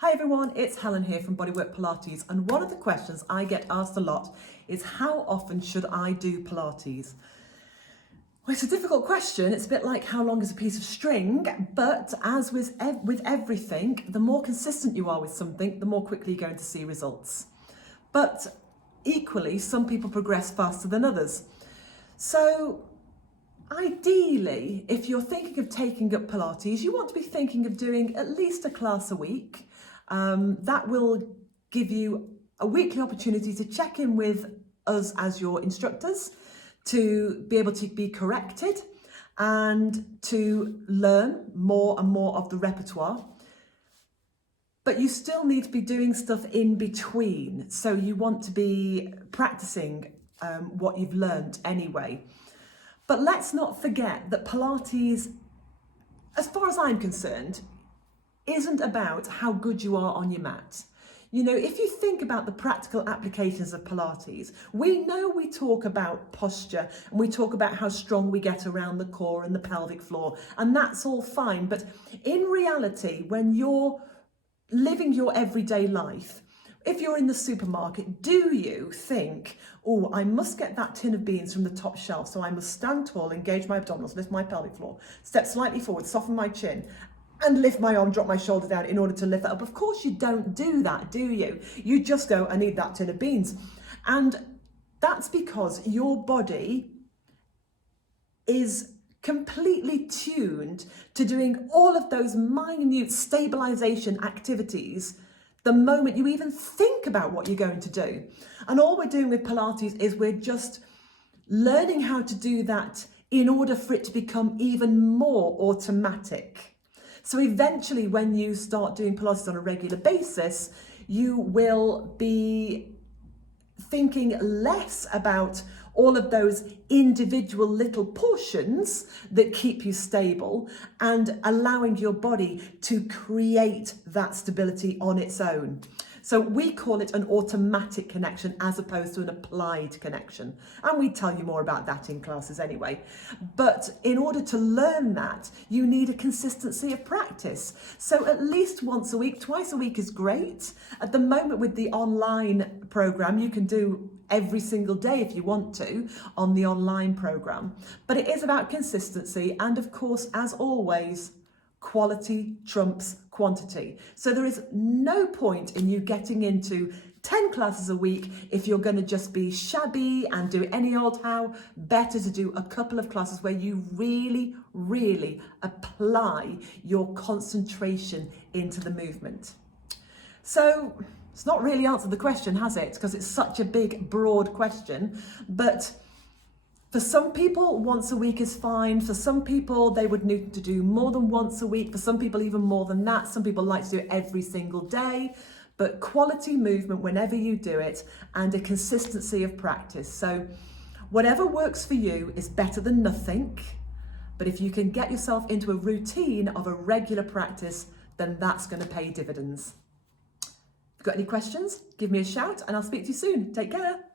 Hi everyone, it's Helen here from Bodywork-Pilates, and one of the questions I get asked a lot is how often should I do Pilates? Well, it's a difficult question. It's a bit like how long is a piece of string, but as with everything, the more consistent you are with something, the more quickly you're going to see results. But equally, some people progress faster than others. So ideally, if you're thinking of taking up Pilates, you want to be thinking of doing at least a class a week. That will give you a weekly opportunity to check in with us as your instructors, to be able to be corrected and to learn more and more of the repertoire. But you still need to be doing stuff in between. So you want to be practicing what you've learned anyway. But let's not forget that Pilates, as far as I'm concerned, isn't about how good you are on your mat. You know, if you think about the practical applications of Pilates, we know we talk about posture and we talk about how strong we get around the core and the pelvic floor, and that's all fine. But in reality, when you're living your everyday life, if you're in the supermarket, do you think, oh, I must get that tin of beans from the top shelf, so I must stand tall, engage my abdominals, lift my pelvic floor, step slightly forward, soften my chin, and lift my arm, drop my shoulder down in order to lift that up? Of course you don't do that, do you? You just go, I need that tin of beans. And that's because your body is completely tuned to doing all of those minute stabilization activities the moment you even think about what you're going to do. And all we're doing with Pilates is we're just learning how to do that in order for it to become even more automatic. So eventually, when you start doing Pilates on a regular basis, you will be thinking less about all of those individual little portions that keep you stable and allowing your body to create that stability on its own. So we call it an automatic connection as opposed to an applied connection. And we tell you more about that in classes anyway. But in order to learn that, you need a consistency of practice. So at least once a week, twice a week is great. At the moment with the online program, you can do every single day if you want to on the online program. But it is about consistency. And of course, as always, quality trumps quantity. So there is no point in you getting into 10 classes a week if you're going to just be shabby and do it any old how. Better to do a couple of classes where you really apply your concentration into the movement. So it's not really answered the question, has it? Because it's such a big, broad question. But for some people, once a week is fine. For some people, they would need to do more than once a week. For some people, even more than that. Some people like to do it every single day. But quality movement whenever you do it, and a consistency of practice. So whatever works for you is better than nothing. But if you can get yourself into a routine of a regular practice, then that's going to pay dividends. If you've got any questions, give me a shout and I'll speak to you soon. Take care.